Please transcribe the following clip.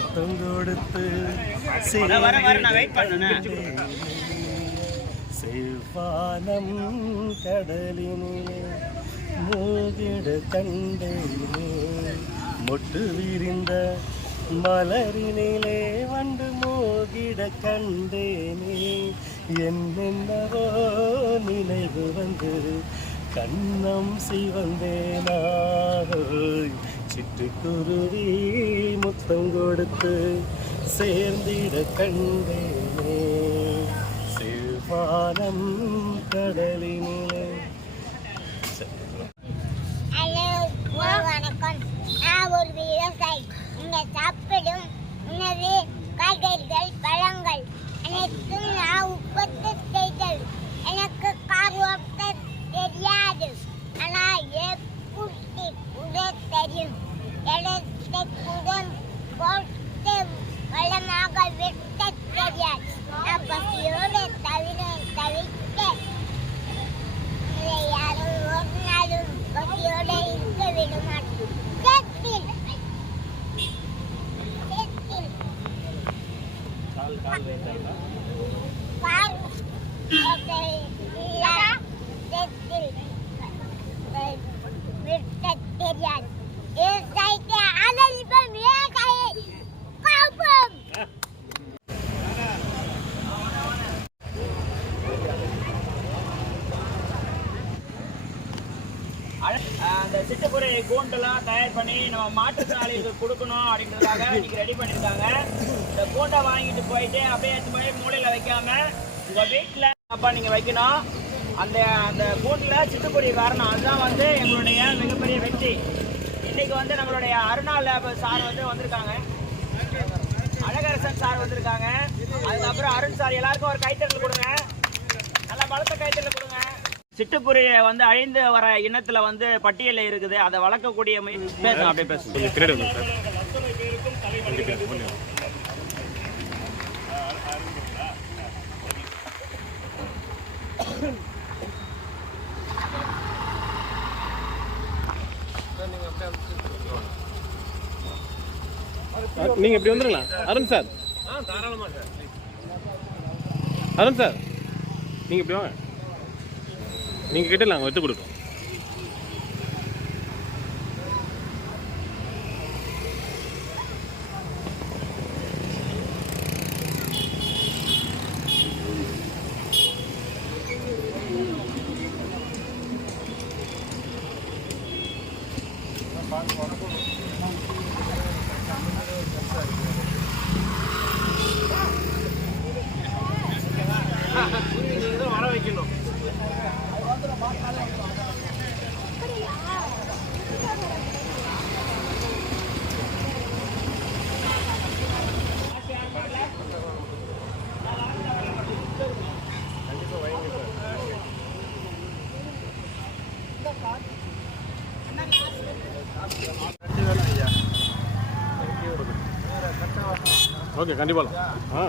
முத்தம் கொடுத்து செவ்வானம் கடலினிலே மூகிட கண்டேனே மொட்டு விரிந்த மலரினிலே வண்டு மோகிட கண்டேனே என்னென்னவோ நினைவு வந்து கண்ணம் சிவந்தேனாய் சிட்டுக்குருவி முத்தம் கொடுத்து சேர்ந்திட கண்டேனே செவ்வானம் கடலினிலே. வணக்கம், நான் ஒரு விவசாயி. இங்க சாப்பிடும் உணவு காய்கறிகள் பழங்கள் அனைத்தும் நான் உற்பத்தி செய்தல். எனக்கு கார்வாப்ட தெரியாது, ஆனால் எப்படி உடல் தெரியும். இடத்தை குடம் போட்டு வளமாக வெட்ட தெரியாது. நான் பசியோடு தவிர்க்க யாரும் ஒரு நாளும் பசியோடு இருக்க விட மாட்டேன். தெரியாது. அந்த சிட்டுக்குருவி கூண்டெல்லாம் தயார் பண்ணி நம்ம மாற்றுத்திறனாளிகளுக்கு கொடுக்கணும் அப்படின்றதுக்காக இன்னைக்கு ரெடி பண்ணியிருக்காங்க. இந்த கூண்டை வாங்கிட்டு போயிட்டு அப்படியே எடுத்து போய் மூலையில் வைக்காம உங்கள் வீட்டில் அப்பா நீங்கள் வைக்கணும். அந்த அந்த கூண்டில் சிட்டுக்குருவி காரணம் அதுதான் வந்து எங்களுடைய மிகப்பெரிய வெற்றி. இன்னைக்கு வந்து நம்மளுடைய அருணா லேப் சார் வந்து வந்திருக்காங்க, அழகரசன் சார் வந்திருக்காங்க, அதுக்கப்புறம் அருண் சார். எல்லாருக்கும் ஒரு கைத்தறல் கொடுங்க, நல்லா பலத்த கைத்தறல் கொடுங்க. சிட்டுக்குருவி வந்து அழிந்து வர இனத்துல வந்து பட்டியலில் இருக்குது. அதை வளர்க்கக்கூடிய பேசுங்க, அப்படியே பேசுங்க. நீங்க எப்படி வந்துருங்களா அருண் சார்? தாராளமா சார். அருண் சார் நீங்க எப்படி வாங்க, நீங்க கிட்ட நாங்கள் எடுத்து கொடுக்கோம். வர வைக்கணும். ஓகே, கண்டிப்பாக. ஆ